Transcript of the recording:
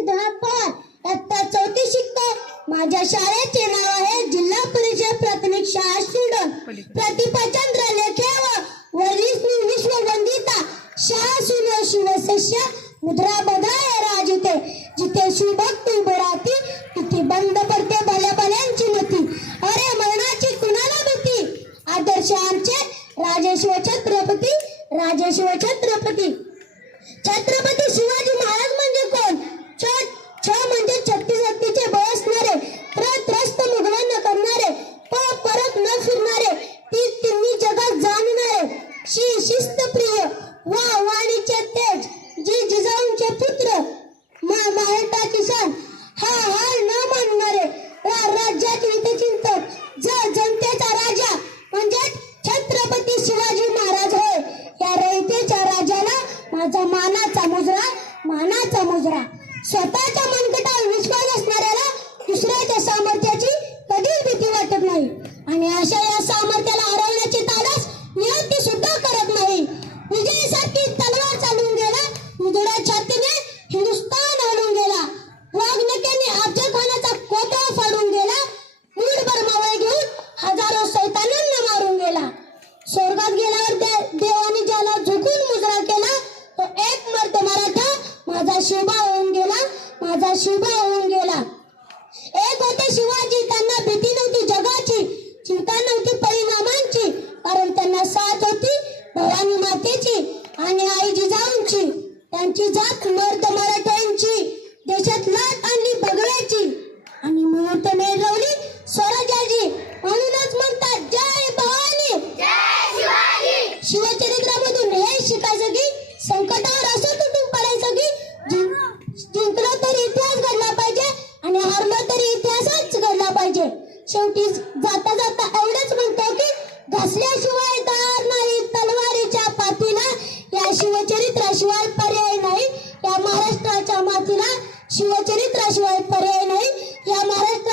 सिद्धार्थ. पवार इयत्ता चौथी शिकतो माझ्या शाळेचे नाव आहे जिल्हा परिषद प्राथमिक शाळा शिडोन प्रतिभा चंद्र लेखे व वरिष्ठ विश्ववंदिता शाळा सुनो शिवसस्य मुद्रा बघाय राजते. जिथे शिवभक्ती उभे तिथे बंद पडते भल्या भल्यांची मती. अरे मरणाची कुणाला भीती? आदर्श आमचे राजेश्वर छत्रपती राजेश्वर छत्रपती. छत्रपती शिवाजी महाराज म्हणजे बळ असणारे करणारे परत न फिरणारे ती तिन्ही जगात जाणणारे शी वा वाणीचे तेज जी जिजाऊंचे पुत्र मा किसान हा न मानणारे राज्यात हितचिंतक ज जनतेचा राजा म्हणजे छत्रपती शिवाजी महाराज होय. या रयतेच्या राजाला माझा मानाचा मुजरा मानाचा मुजरा. स्वतःच्या होऊन गेला माझा होऊन गेला. एक होते शिवाजी त्यांना भीती नव्हती जगाची चिंता नव्हती परिणामांची कारण त्यांना साथ होती भवानी मातेची आणि आई जिजाऊंची त्यांची जात मर्द मराठ्यांची देशात लाट आणली भगव्याची आणि मुहूर्त मिळवली स्वराज्याची. म्हणूनच म्हणतात जय भवानी. शिवचरित्रामधून हे शिकायचं की संकटावर शिवचरित्राशिवाय पर्याय नाही. या महाराष्ट्राच्या मातीला शिवचरित्राशिवाय पर्याय नाही. या महाराष्ट्र